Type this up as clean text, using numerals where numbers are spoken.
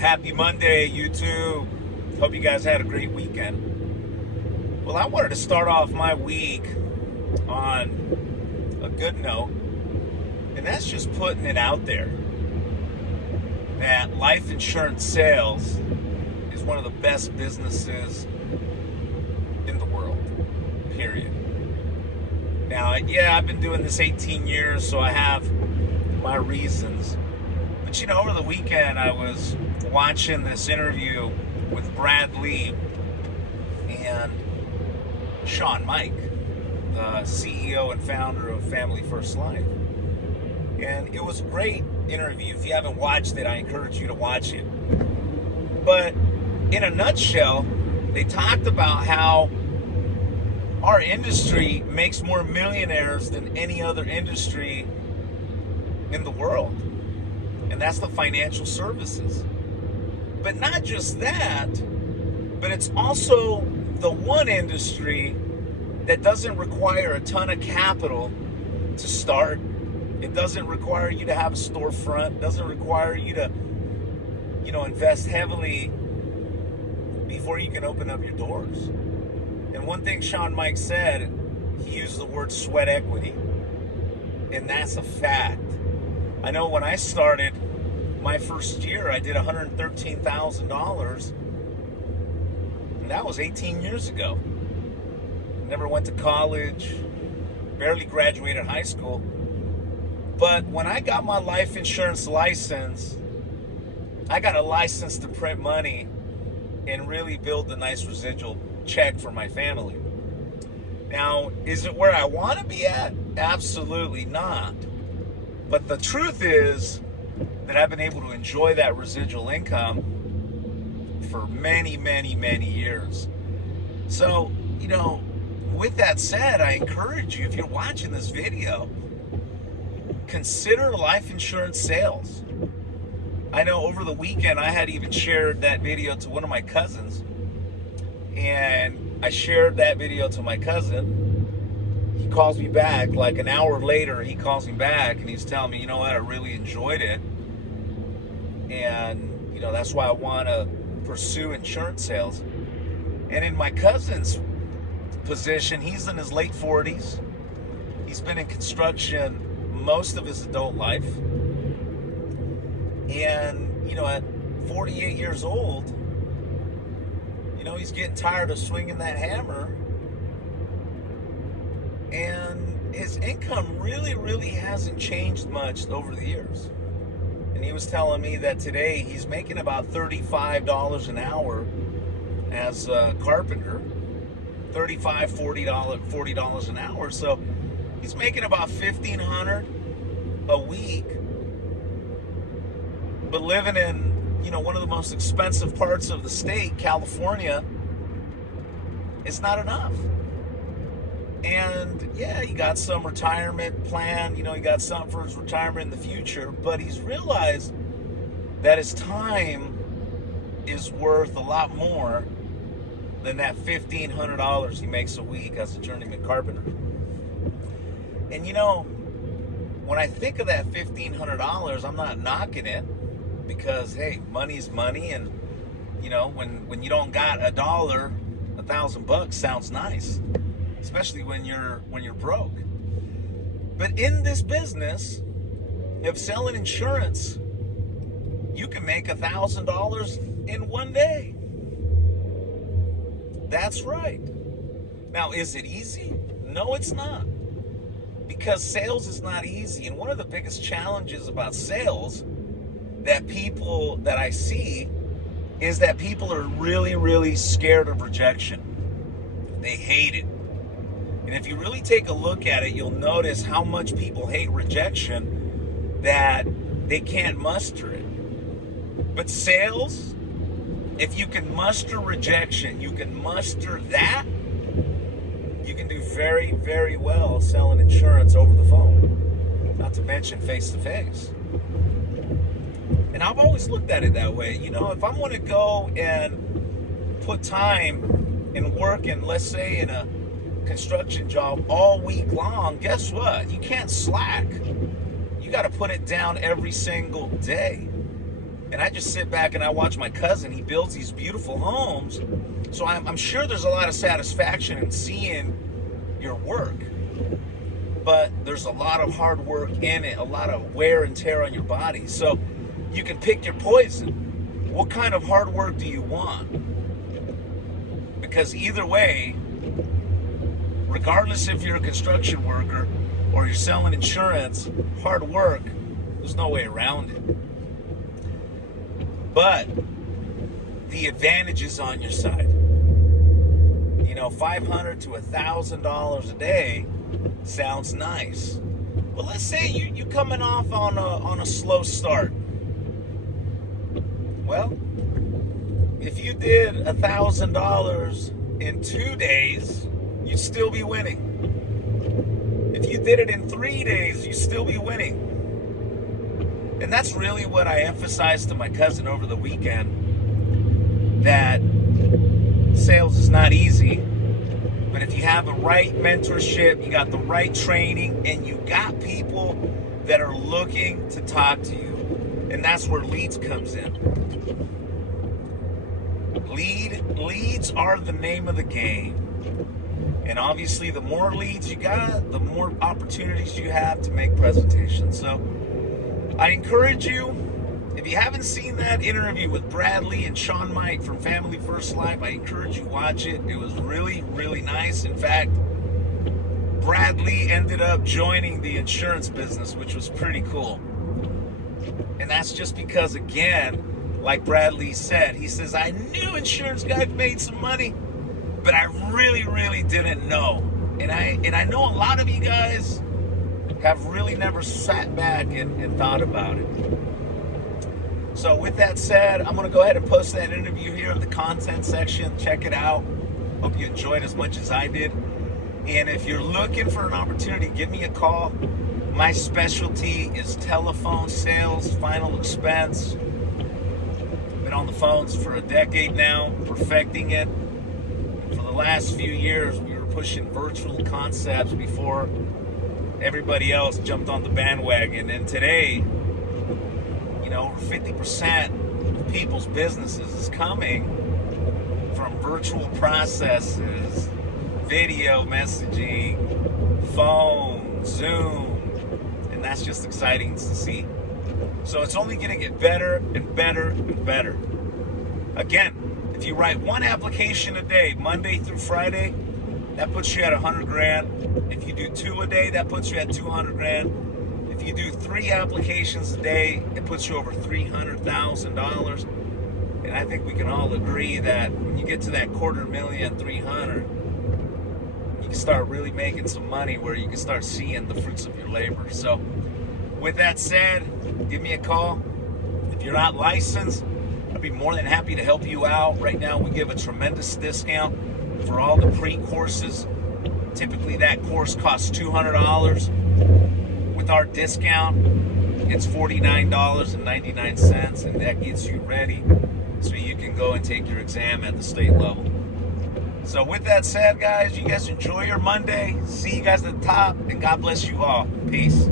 Happy Monday, YouTube. Hope you guys had a great weekend. Well, I wanted to start off my week on a good note, and that's just putting it out there that life insurance sales is one of the best businesses in the world, period. Now, yeah, I've been doing this 18 years, so I have my reasons. But over the weekend I was watching this interview with Brad Lee and Sean Mike, the CEO and founder of Family First Life. And it was a great interview. If you haven't watched it, I encourage you to watch it. But in a nutshell, they talked about how our industry makes more millionaires than any other industry in the world. And that's the financial services. But not just that, but it's also the one industry that doesn't require a ton of capital to start. It doesn't require you to have a storefront. It doesn't require you to, invest heavily before you can open up your doors. And one thing Sean Mike said, he used the word sweat equity. And that's a fact. I know when I started my first year, I did $113,000, and that was 18 years ago. Never went to college, barely graduated high school. But when I got my life insurance license, I got a license to print money and really build a nice residual check for my family. Now, is it where I want to be at? Absolutely not. But the truth is that I've been able to enjoy that residual income for many, many, many years. So, with that said, I encourage you, if you're watching this video, consider life insurance sales. I know over the weekend I had even shared that video to one of my cousins, and I shared that video to my cousin. He calls me back like an hour later. He calls me back and he's telling me, you know what, I really enjoyed it, and that's why I want to pursue insurance sales. And in my cousin's position, he's in his late 40s. He's been in construction most of his adult life, and at 48 years old, he's getting tired of swinging that hammer. And his income really hasn't changed much over the years. And he was telling me that today he's making about $35 an hour as a carpenter. $35, $40 an hour. So he's making about $1,500 a week. But living in, one of the most expensive parts of the state, California, it's not enough. And yeah, he got some retirement plan, he got something for his retirement in the future, but he's realized that his time is worth a lot more than that $1,500 he makes a week as a journeyman carpenter. And when I think of that $1,500, I'm not knocking it, because hey, money's money, and when you don't got a dollar, $1,000 sounds nice, especially when you're broke. But in this business of selling insurance, you can make $1,000 in one day. That's right. Now, is it easy? No, it's not. Because sales is not easy. And one of the biggest challenges about sales that I see is that people are really scared of rejection. They hate it. And if you really take a look at it, you'll notice how much people hate rejection that they can't muster it. But sales, if you can muster rejection, you can muster that, you can do very well selling insurance over the phone, not to mention face-to-face. And I've always looked at it that way. If I'm going to go and put time and work in, let's say, in a construction job all week long, guess what? You can't slack. You got to put it down every single day. And I just sit back and I watch my cousin. He builds these beautiful homes. So I'm sure there's a lot of satisfaction in seeing your work. But there's a lot of hard work in it, a lot of wear and tear on your body. So you can pick your poison. What kind of hard work do you want? Because either way, regardless if you're a construction worker or you're selling insurance, hard work, there's no way around it. But the advantage is on your side. You know, $500 to $1,000 a day sounds nice. But let's say you coming off on a slow start. Well, if you did $1,000 in 2 days, you'd still be winning. If you did it in 3 days, you'd still be winning. And that's really what I emphasized to my cousin over the weekend, that sales is not easy, but if you have the right mentorship, you got the right training, and you got people that are looking to talk to you, and that's where leads comes in. Leads are the name of the game. And obviously, the more leads you got, the more opportunities you have to make presentations. So I encourage you, if you haven't seen that interview with Bradley and Sean Mike from Family First Life, I encourage you to watch it. It was really, really nice. In fact, Bradley ended up joining the insurance business, which was pretty cool. And that's just because, again, like Bradley said, he says, I knew insurance guys made some money, but I really, really didn't know. And I know a lot of you guys have really never sat back and thought about it. So with that said, I'm going to go ahead and post that interview here in the content section. Check it out. Hope you enjoyed as much as I did. And if you're looking for an opportunity, give me a call. My specialty is telephone sales, final expense. Been on the phones for a decade now, perfecting it. For the last few years, we were pushing virtual concepts before everybody else jumped on the bandwagon. And today, you know, over 50% of people's businesses is coming from virtual processes, video messaging, phone, Zoom, and that's just exciting to see. So it's only going to get better and better and better. Again, if you write one application a day, Monday through Friday, that puts you at 100 grand. If you do 2 a day, that puts you at 200 grand. If you do 3 applications a day, it puts you over $300,000. And I think we can all agree that when you get to that $250,000, 300, you can start really making some money where you can start seeing the fruits of your labor. So with that said, give me a call. If you're not licensed, I'd be more than happy to help you out. Right now, we give a tremendous discount for all the pre-courses. Typically, that course costs $200. With our discount, it's $49.99, and that gets you ready so you can go and take your exam at the state level. So with that said, guys, you guys enjoy your Monday. See you guys at the top, and God bless you all. Peace.